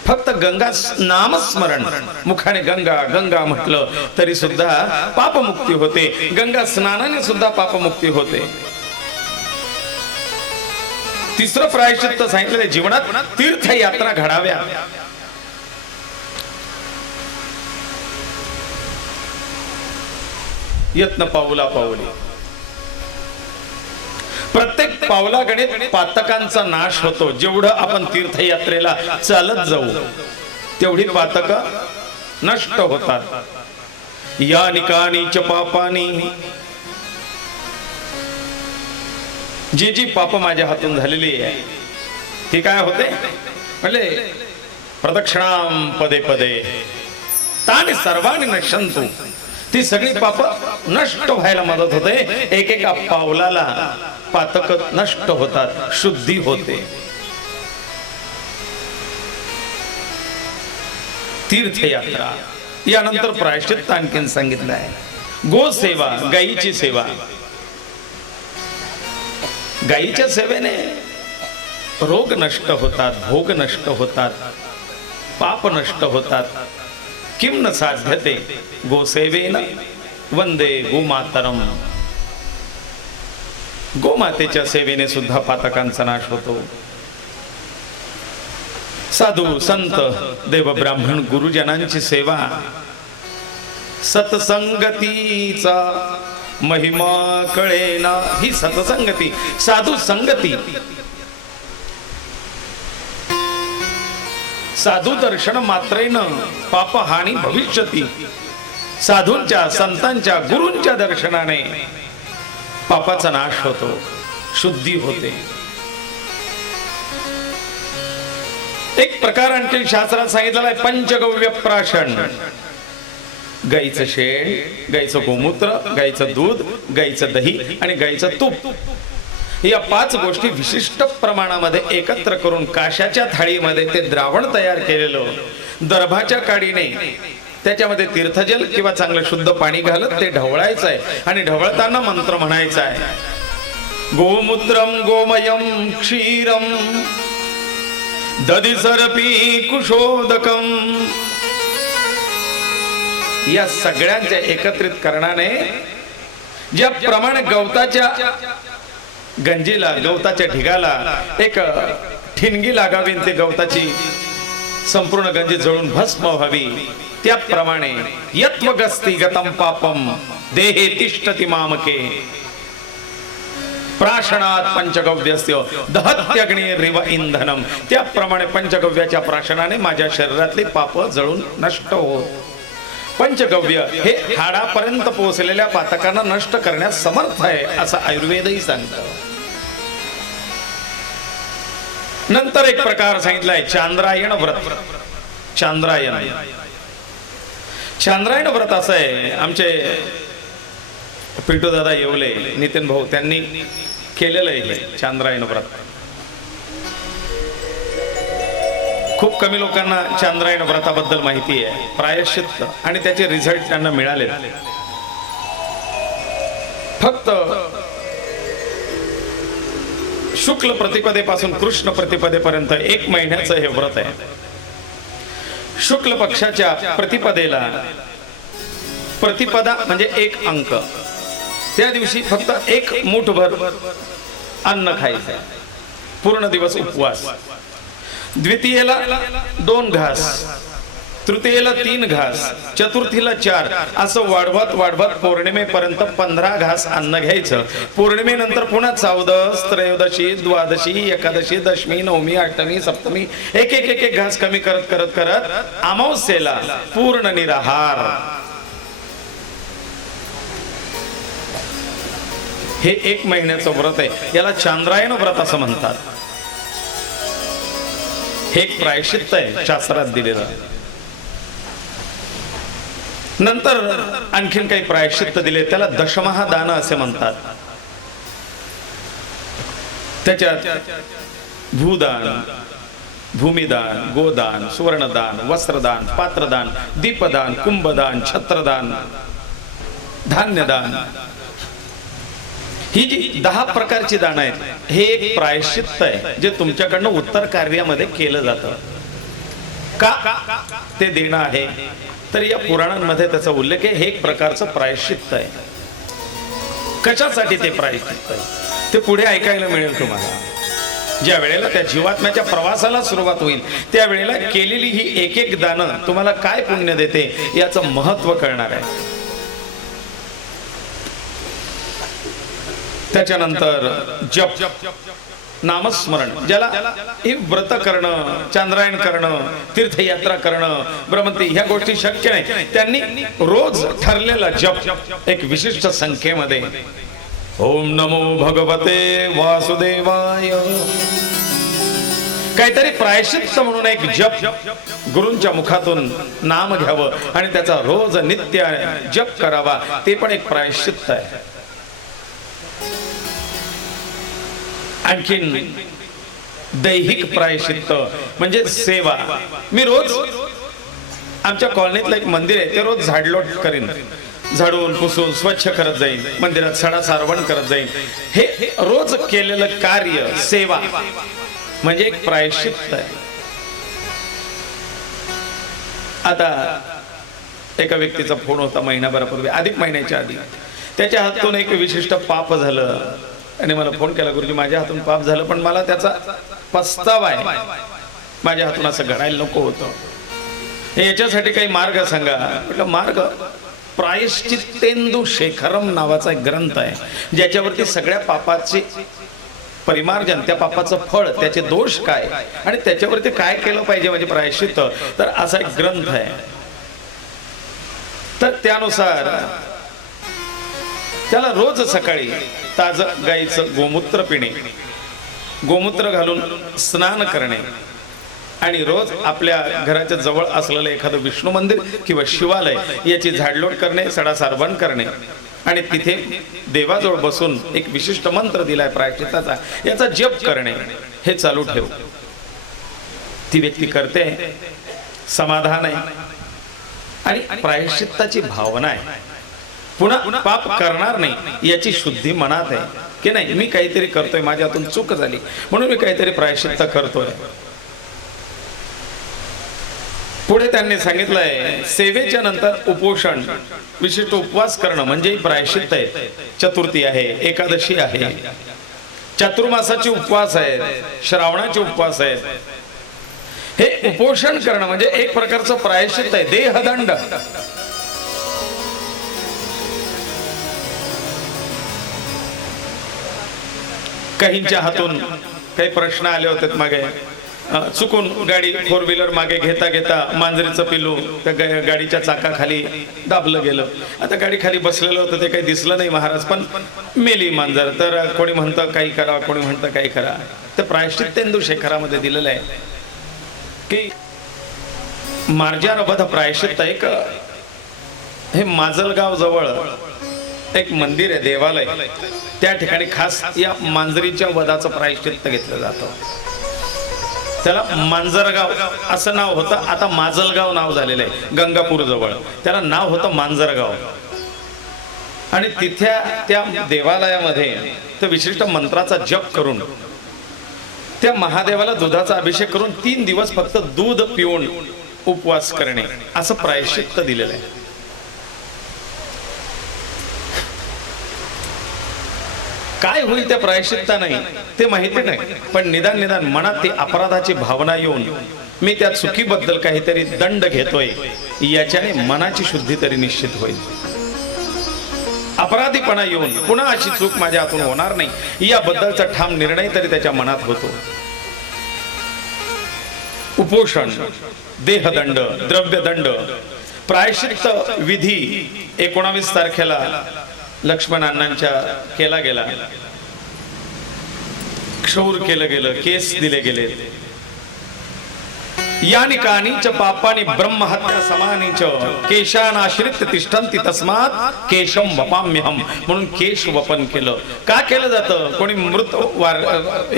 फक्त गंगा नामस्मरण, मुखाने गंगा गंगा म्हटलं तरी सुद्धा पापमुक्ती होते. गंगा स्नानाने सुद्धा पापमुक्ती होते. तिसरं प्रायश्चित्त सांगितलेलं जीवनात तीर्थयात्रा घडाव्या. यत्न पाऊला पाऊली. प्रत्येक पावला गणित पातकांचा नाश होतो. जेवढं आपण तीर्थयात्रेला चालत जाऊ तेवढी पातक नष्ट होतात. या निकानी च पापानी. जी जी पाप माझ्या हातून झालेली आहे ती काय होते म्हणजे प्रदक्षिणाम पदे पदे तानि सर्वाणि नश्यन्तु. ती सगळी पाप नष्ट व्हायला मदत होते. एकेका पावलाला पातक नष्ट होतात, शुद्धी होते. तीर्थयात्रा. यानंतर प्रायश्चित्त आणखीन सांगितलं आहे. गोसेवा, गायीची सेवा. गायीच्या सेवेने रोग नष्ट होतात, भोग नष्ट होतात, पाप नष्ट होतात. किम न साध्यते गोसेवेन वंदे गोमातरम. गोमातेच्या सेवेने सुद्धा पातकांचा नाश होतो. साधू संत देव ब्राह्मण गुरुजनांची सेवा, सत्संगतीचा महिमा कळेना. ही सत्संगती, साधू संगती, साधू दर्शन मात्रेनं पापहानी भविष्यती. साधूंच्या, संतांच्या, गुरूंच्या दर्शनाने पापाचा नाश होतो, शुद्धी होते. एक प्रकार आणखी शास्त्रात सांगितलेला आहे, पंचगव्य प्राशन. गाईचं शेण, गाईचं गोमूत्र, गाईचं दूध, गाईचं दही आणि गाईचं तूप, या 5 गोष्टी विशिष्ट प्रमाणामध्ये एकत्र करून काशाच्या थाळीमध्ये ते द्रावण तयार केलेलं, दर्भाच्या काडीने त्याच्यामध्ये तीर्थजल किंवा चांगलं शुद्ध पाणी घालत ते ढवळायचं आहे. आणि ढवळताना मंत्र म्हणायचा आहे, गोमूत्रम गोमयम क्षीरम दधिसर्पी कुशोदकम. या सगळ्यांच्या एकत्रित करणाने ज्याप्रमाणे गवताच्या गंजीला, गवताच्या ढिगाला एक ठिणगी लागावी, ते गवताची संपूर्ण गंजी जळून भस्म व्हावी, त्याप्रमाणे यत्वगस्ति गतम पापम देहे तिष्ठति मामके प्राशनात पंचगव्यस्य दहत्यग्निरिव इंधनम. त्याप्रमाणे पंचगव्याच्या प्राशनाने माझ्या शरीरातली पाप जळून नष्ट होत. पंचगव्य हे हाडापर्यंत पोहोचलेल्या पातकांना नष्ट करण्यास समर्थ आहे, असं आयुर्वेदही सांगतं. नंतर एक प्रकार सांगितलाय, चांद्रायण व्रत. चांद्रायण व्रत असं आहे, आमचे पिंटू दादा येवले, नितीन भाऊ त्यांनी केलेलं आहे चांद्रायण व्रत. खूप कमी लोकांना चांद्रायण व्रताबद्दल माहिती आहे. प्रायश्चित्त आणि त्याचे रिझल्ट त्यांना मिळाले. फक्त शुक्ल प्रतिपदेपासून कृष्ण प्रतिपदेपर्यंत 1 महिन्याचं हे व्रत आहे. शुक्ल पक्षाच्या प्रतिपदेला, प्रतिपदा म्हणजे 1 अंक, त्या दिवशी फक्त 1 मूठभर अन्न खायचं, पूर्ण दिवस उपवास. द्वितीयेला 2 घास, तृतीयेला 3 घास, चतुर्थीला 4, असं वाढवत वाढवत पौर्णिमेपर्यंत 15 घास अन्न घ्यायचं. पौर्णिमेनंतर पुन्हा 14, त्रयोदशी, द्वादशी, एकादशी, दशमी, नवमी, अष्टमी, सप्तमी, एक घास कमी करत करत करत अमावस्येला पूर्ण निराहार. हे 1 महिन्याचं व्रत आहे. याला चांद्रायण व्रत असं म्हणतात. हे एक प्रायश्चित्त आहे शास्त्रात दिलेलं. नंतर आणखीन काही प्रायश्चित्त दिले, त्याला दशमहादान असे म्हणतात. त्याच्यात भूदान, भूमिदान, गोदान, सुवर्णदान, वस्त्रदान, पात्रदान, दीपदान, कुंभदान, छत्रदान, धान्यदान, ही जी 10 प्रकारची दान आहेत, हे एक प्रायश्चित्त आहे जे तुमच्याकडनं उत्तर कार्यामध्ये केलं जातं. का ते देणं आहे, तर या पुराणांमध्ये त्याचा उल्लेख आहे. हे एक प्रकारचं प्रायश्चित्त आहे. कशासाठी ते प्रायश्चित्त आहे ते पुढे ऐकायला मिळेल तुम्हाला. ज्या वेळेला त्या जीवात्म्याच्या प्रवासाला सुरुवात होईल, त्यावेळेला केलेली ही एक दानं तुम्हाला काय पुण्य देते याचं महत्व कळणार आहे. त्याच्यानंतर जप, नामस्मरण, ज्याला हे व्रत करणं, चांद्रायण करणं, तीर्थयात्रा करणं, ब्रह्मंती ह्या गोष्टी शक्य नाही, त्यांनी रोज ठरलेला जप एक विशिष्ट संख्येमध्ये, ओम नमो भगवते वासुदेवाय, काहीतरी प्रायश्चित्त म्हणून एक जप गुरूंच्या मुखातून नाम घ्यावं आणि त्याचा रोज नित्य जप करावा. ते पण एक प्रायश्चित्त आहे. आणखीन दैहिक प्रायश्चित्त म्हणजे सेवा. मी रोज आमच्या कॉलनीतलं एक मंदिर आहे, ते रोज झाडलोट करीन, झाडून पुसून स्वच्छ करत जाईन, मंदिरात सडा सारवण करत जाईन. हे रोज केलेलं कार्य, सेवा म्हणजे एक प्रायश्चित्त आहे. आता एका व्यक्तीचा फोन होता महिनाभरापूर्वी, अधिक महिन्याच्या आधी. त्याच्या हातून एक विशिष्ट पाप झालं आणि मला फोन केला, गुरुजी माझ्या हातून पाप झालं, पण मला त्याचा पस्तावा आहे, माझ्या हातून असं घडायला नको होतं. याच्यासाठी काही मार्ग सांगा. म्हटलं मार्ग, प्रायश्चित्तेंदू शेखरम नावाचा एक ग्रंथ आहे, ज्याच्यावरती सगळ्या पापाचे परिमार्जन, त्या पापाचं फळ, त्याचे दोष काय आणि त्याच्यावरती काय केलं पाहिजे म्हणजे प्रायश्चित्त, तर असा एक ग्रंथ आहे. तर त्यानुसार त्याला रोज सकाळी ताजं गाईचं गोमूत्र पिणे, गोमूत्र घालून स्नान करणे आणि रोज आपल्या घराच्या जवळ असलेलं एखादं विष्णू मंदिर किंवा शिवालय याची झाडलोट करणे, सडासारवण करणे आणि तिथे देवाजवळ बसून एक विशिष्ट मंत्र दिलाय प्रायश्चित्ताचा, याचा जप करणे, हे चालू ठेव. ती व्यक्ती करते, समाधान आहे आणि प्रायश्चित्ताची भावना आहे. पुन्हा पाप करणार नाही याची शुद्धी मनात आहे की नाही, मी काहीतरी करतोय, माझ्या हातून चूक झाली म्हणून मी काहीतरी प्रायश्चित्त करतोय. पुढे त्यांनी सांगितलंय सेवेच्या नंतर उपोषण, विशिष्ट उपवास करणं म्हणजे प्रायश्चित्त आहे. चतुर्थी आहे, एकादशी आहे, चातुर्मासाचे उपवास आहेत, श्रावणाचे उपवास आहेत. हे उपोषण करणं म्हणजे एक प्रकारचं प्रायश्चित्त आहे, देहदंड. काहींच्या हातून काही प्रश्न आले होते मागे, चुकून गाडी 4 व्हीलर मागे घेता घेता मांजरीचं पिलू त्या गाडीच्या चाकाखाली दाबलं गेलं. आता गाडी खाली बसलेलं होतं, ते काही दिसलं नाही महाराज, पण मेली मांजर. तर कोणी म्हणतं काही करा, कोणी म्हणतं काही करा. तर प्रायश्चित्तेंदू शेखरामध्ये दिलेलं आहे की मार्जारबद्ध प्रायश्चित्त. एक हे माजलगाव जवळ एक मंदिर आहे, देवालय, त्या ठिकाणी खास या मांजरीच्या वधाचं प्रायश्चित्त घेतलं जातं. त्याला मांजरगाव असं नाव होतं, आता माजलगाव नाव झालेलं आहे गंगापूर जवळ. त्याला नाव होतं मांजरगाव. आणि तिथे त्या देवालयामध्ये तर विशिष्ट मंत्राचा जप करून त्या महादेवाला दुधाचा अभिषेक करून 3 दिवस फक्त दूध पिऊन उपवास करणे, असं प्रायश्चित्त दिलेलं आहे. काय होईल त्या प्रायश्चित्ता नाही ते माहिती नाही, पण निदान मनात ती अपराधाची भावना येऊन मी त्या चुकीबद्दल काहीतरी दंड घेतोय, याच्याने मनाची शुद्धी तरी निश्चित होईल. अपराधीपणा येऊन पुन्हा अशी चूक माझ्या हातून होणार नाही याबद्दलचा ठाम निर्णय तरी त्याच्या मनात होतो. उपोषण, देहदंड, द्रव्यदंड, प्रायश्चित्त विधी 19 तारखेला लक्ष्मण अण्णांच्या केला गेला. क्षौर केलं गेलं, केस दिले गेले. यानी कानीच पापानी ब्रह्महत्या समानीच केशानाश्रित तिष्ठन्ति तस्मात् केशम वपाम्यहम, म्हणून केश वपन केलं. का केलं जातं? कोणी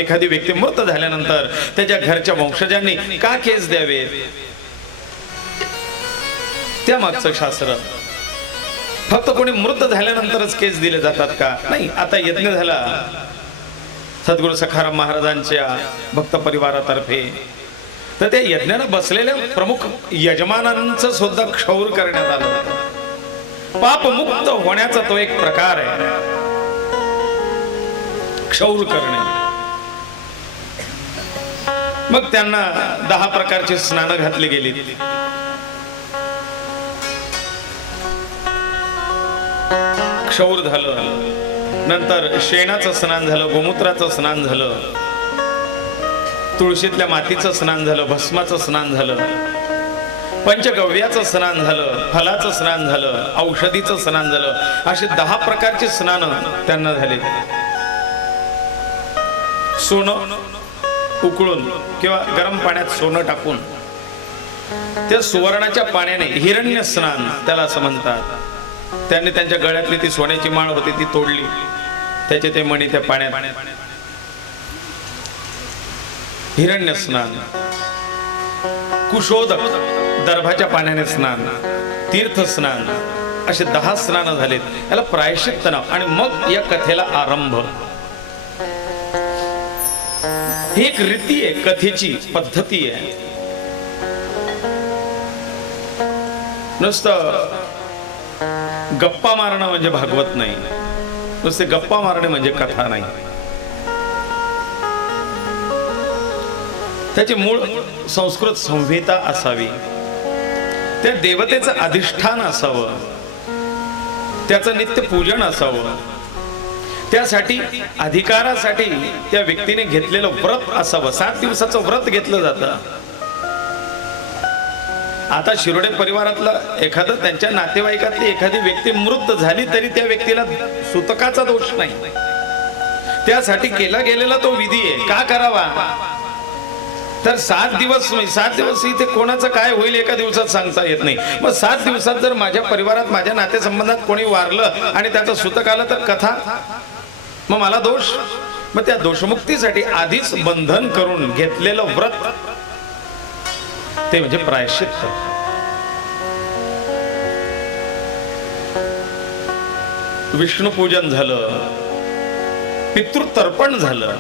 एखादी व्यक्ती मृत झाल्यानंतर त्याच्या घरच्या वंशजांनी का केस द्यावे, त्या मागचं शास्त्र. फक्त कोणी मृत झाल्यानंतरच केस दिले जातात का? नाही. आता यज्ञ झाला सद्गुरू सखाराम महाराजांच्या भक्त परिवारातर्फे, तर त्या यज्ञाला बसलेल्या प्रमुख यजमानांचं सुद्धा क्षौर करण्यात आलं होतं. पापमुक्त होण्याचा तो एक प्रकार आहे, क्षौर करणे. मग त्यांना 10 प्रकारची स्नानं घातली गेली. क्षौर झालं, नंतर शेणाचं स्नान झालं, गोमूत्राचं स्नान झालं, तुळशीतल्या मातीचं स्नान झालं, भस्माचं स्नान झालं, पंचगव्याचं स्नान झालं, फलाचं स्नान झालं, औषधीचं स्नान झालं. असे 10 प्रकारचे स्नान त्यांना झाले. सोनं उकळून किंवा गरम पाण्यात सोनं टाकून त्या सुवर्णाच्या पाण्याने हिरण्य स्नान त्याला असं म्हणतात. त्यांनी त्यांच्या गळ्यातली ती सोन्याची माळ होती ती तोडली, त्याचे ते मणी त्या पाण्यात. हिरण्य स्नान, कुशोदक दर्भाच्या पाण्याने स्नान, तीर्थ स्नान, असे 10 स्नान झालेत. याला प्रायश्चित्त नाव. आणि मग या कथेला आरंभ. ही एक रीती आहे, कथेची पद्धती आहे. नुसतं गप्पा मारणं म्हणजे भागवत नाही, नुसते गप्पा मारणे म्हणजे कथा नाही. त्याची मूळ संस्कृत संहिता असावी, त्या देवतेचं अधिष्ठान असावं, त्याचं नित्य पूजन असावं, त्यासाठी अधिकारासाठी त्या व्यक्तीने घेतलेलं व्रत असावं. 7 दिवसाचं व्रत घेतलं जातं. आता शिरोडे परिवारातलं एखादं, त्यांच्या नातेवाईकातली एखादी व्यक्ती मृत झाली तरी त्या व्यक्तीला सुतकाचा दोष नाही. त्यासाठी केला गेलेला तो विधी आहे. का करावा तर 7 दिवस इथे कोणाचं काय होईल एका दिवसात सांगता येत नाही. मग 7 दिवसात जर माझ्या परिवारात, माझ्या नातेसंबंधात कोणी वारलं आणि त्याचं सुतक आलं तर कथा, मग मला दोष. मग त्या दोषमुक्तीसाठी आधीच बंधन करून घेतलेलं व्रत ते म्हणजे प्रायश्चित्त. विष्णू पूजन झालं, पितृतर्पण झालं.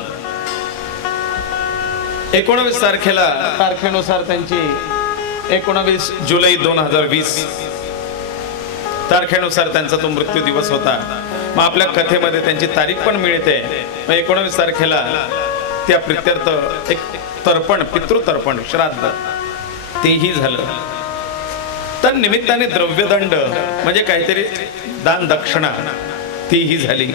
19 तारखेला, तारखेनुसार त्यांची 19 जुलै 2020 तारखेनुसार त्यांचा तो मृत्यू दिवस होता. मग आपल्या कथेमध्ये त्यांची तारीख पण मिळते. 19 तारखेला त्या प्रित्यर्थ एक तर्पण, पितृतर्पण, श्राद्ध तेही झालं. त्या निमित्ताने द्रव्यदंड म्हणजे काहीतरी दान दक्षिणा तीही झाली.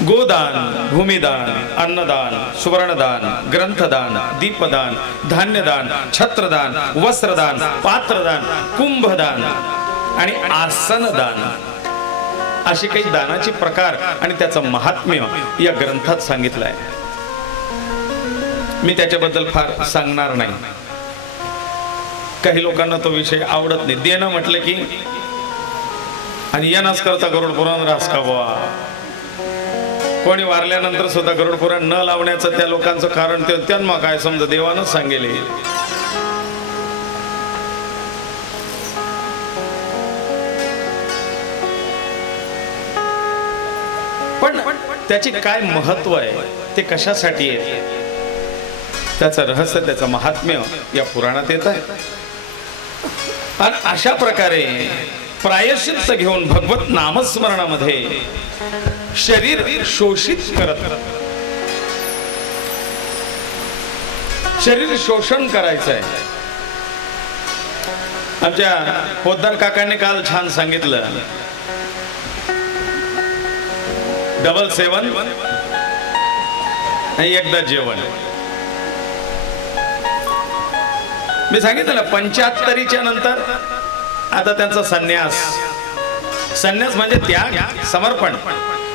गोदान, भूमिदान, अन्नदान, सुवर्णदान, ग्रंथदान, दीपदान, धान्यदान, छत्रदान, वस्त्रदान, पात्रदान, कुंभदान आणि आसनदान अशी काही दानाची प्रकार आणि त्याचं महात्म्य या ग्रंथात सांगितलं आहे. मी त्याच्याबद्दल फार सांगणार नाही. काही लोकांना तो विषय आवडत नाही. देणं म्हटलं की आणि यानाच करता गरुड पुराण रास का बुवा. कोणी वारल्यानंतर सुद्धा गरुड पुराण न लावण्याचं त्या लोकांचं कारण ते त्यांना काय समजा देवानच सांगेल. पण त्याचे काय महत्व आहे, ते कशासाठी आहे, त्याचं रहस्य, त्याचं महात्म्य या पुराणात येत आहे. आणि अशा प्रकारे प्रायश्चित्त घेऊन भगवत नामस्मरणामध्ये शरीर शोषित करत, शरीर शोषण करायचं आहे. आमच्या पोद्दार काकांनी काल छान सांगितलं, डबल सेवन आणि एकदा जेवण. मी सांगितलं ना 75च्या नंतर आता त्यांचा संन्यास म्हणजे त्याग, समर्पण.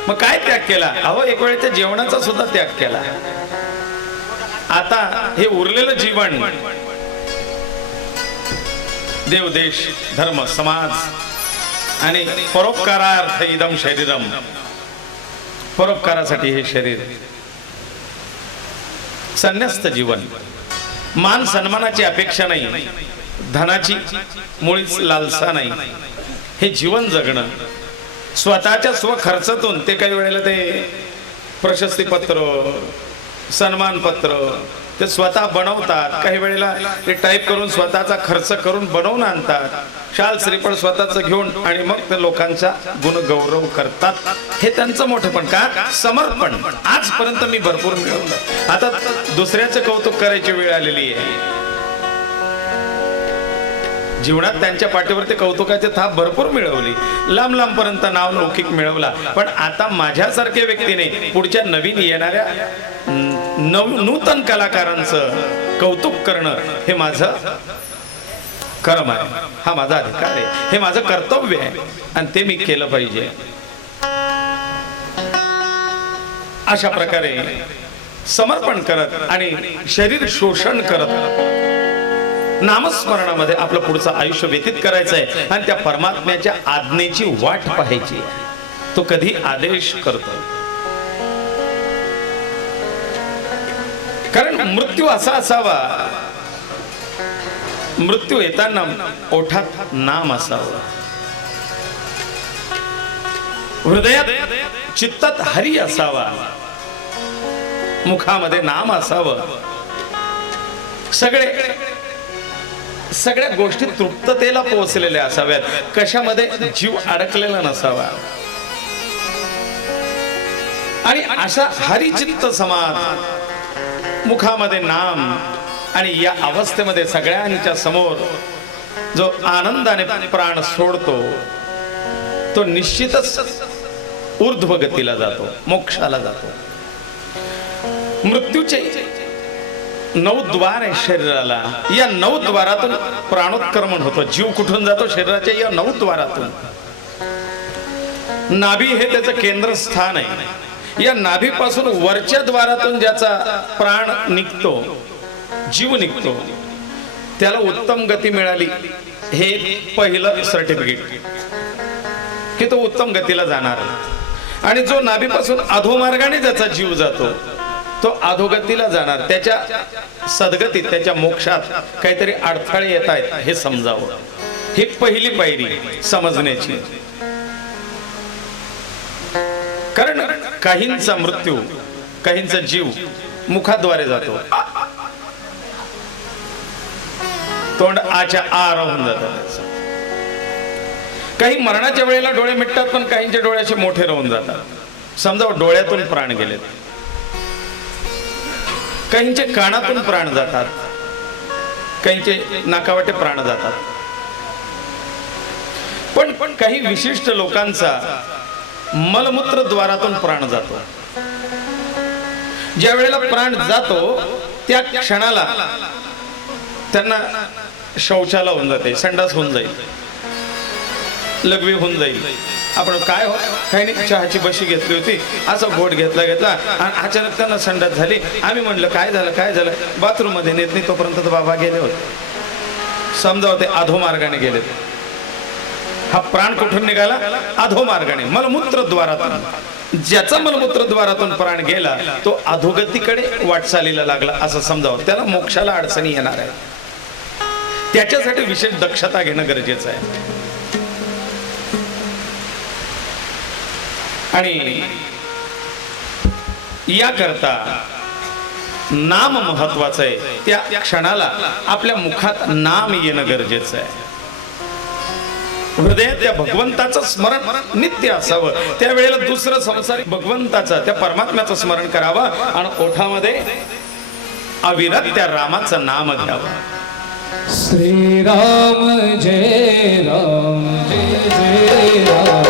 मग काय त्याग केला? अहो, एक वेळ त्या जेवणाचा सुद्धा त्याग केला. आता हे उरलेलं जीवन देव, देश, धर्म, समाज आणि परोपकारार्थ इदम शरीरम, परोपकारासाठी हे शरीर. संन्यस्त जीवन, मान सन्मानाची अपेक्षा नाही, धनाची मुळीच लालसा नाही. हे जीवन जगणं स्वतःच्या स्वखर्चातून. ते काही वेळेला ते प्रशस्तीपत्र, सन्मानपत्र ते स्वतः बनवतात. काही वेळेला ते टाईप करून स्वतःचा खर्च करून बनवून आणतात. शाल श्रीफळ स्वतःच घेऊन आणि मग ते लोकांचा गुणगौरव करतात. हे त्यांचं मोठेपण. का? समर्पण. आजपर्यंत मी भरपूर मिळवलं, आता दुसऱ्याचं कौतुक करायची वेळ आलेली आहे. जीवनात त्यांच्या पाठीवरती कौतुकाचे थाप भरपूर मिळवली, लांब लांबपर्यंत नाव लौकिक मिळवला. पण आता माझ्यासारख्या व्यक्तीने पुढच्या नवीन येणाऱ्या नूतन कलाकारांचं कौतुक करणं हे माझं कर्म आहे, हा माझा अधिकार आहे, हे माझं कर्तव्य आहे आणि ते मी केलं पाहिजे. अशा प्रकारे समर्पण करत आणि शरीर शोषण करत नामस्मरणामध्ये आपलं पुढचं आयुष्य व्यतीत करायचं आहे. आणि त्या परमात्म्याच्या आज्ञेची वाट पाहायची. तो कधी आदेश करतो. कारण मृत्यू असा असावा, मृत्यू येताना ओठात नाम असावं, हृदयात चित्तात हरी असावा, मुखामध्ये नाम असावं. सगळ्या गोष्टी तृप्ततेला पोहोचलेल्या असाव्यात. कशामध्ये जीव अडकलेला नसावा. आणि अशा हरिचित्त समाज मुखामध्ये नाम आणि या अवस्थेमध्ये सगळ्यांच्या समोर जो आनंदाने प्राण सोडतो तो निश्चितच ऊर्ध्व गतीला जातो, मोक्षाला जातो. मृत्यूचे 9 द्वार आहे शरीराला. या 9 द्वारातून प्राणोत्क्रमण होतो. जीव कुठून जातो? शरीराच्या या 9 द्वारातून. नाभी हे त्याचं केंद्रस्थान आहे. या नाभीपासून वरच्या द्वारातून ज्याचा प्राण निघतो, जीव निघतो, त्याला उत्तम गती मिळाली. हे पहिलं सर्टिफिकेट की तो उत्तम गतीला जाणार. आणि जो नाभीपासून अधोमार्गाने ज्याचा जीव जातो तो अधोगतीला जाणार. त्याच्या सद्गतीत, त्याच्या मोक्षात काहीतरी अडथळे येत आहेत हे समजावं. ही पहिली पायरी समजण्याची. कारण काहींचा मृत्यू, काहींचा जीव मुखाद्वारे जातो. तोंड आच्या आ राहून जातात. काही मरणाच्या वेळेला डोळे मिटतात, पण काहींचे डोळे असे मोठे राहून जातात. समजा डोळ्यातून प्राण गेलेत. काहींचे कानातून प्राण जातात, काहींचे नाकावाटे प्राण जातात. पण काही विशिष्ट लोकांचा मलमूत्र द्वारातून प्राण जातो. ज्या वेळेला प्राण जातो त्या क्षणाला त्यांना शौचाला होऊन जाते, संडास होऊन जाईल, लघवी होऊन जाईल. आपण काय हो, काही नाही, चहाची बशी घेतली होती, असं घोट घेतला आणि अचानक त्यांना संडास झाली. आम्ही म्हणलं काय झालं, बाथरूम मध्ये नेत नाही, तोपर्यंत तर बाबा गेले होते. समजा होते अधोमार्गाने गेले. हा प्राण कुठून निघाला? अधोमार्गाने, मलमूत्र द्वारातून. ज्याचा मलमूत्र द्वारातून प्राण गेला तो अधोगतीकडे वाटचालीला लागला असं समजावं. त्याला मोक्षाला अडचणी येणार आहे. त्याच्यासाठी विशेष दक्षता घेणं गरजेचं आहे. आणि याकरता नाम महत्वाचं आहे. त्या क्षणाला आपल्या मुखात नाम येणं गरजेचं आहे. हृदयात त्या भगवंताचं स्मरण नित्य असावं. त्यावेळेला दुसरं संसारिक भगवंताचं, त्या परमात्म्याचं स्मरण करावं आणि ओठामध्ये अविरत त्या रामाचं नाम घ्यावं. श्रीराम जय राम जय जय राम.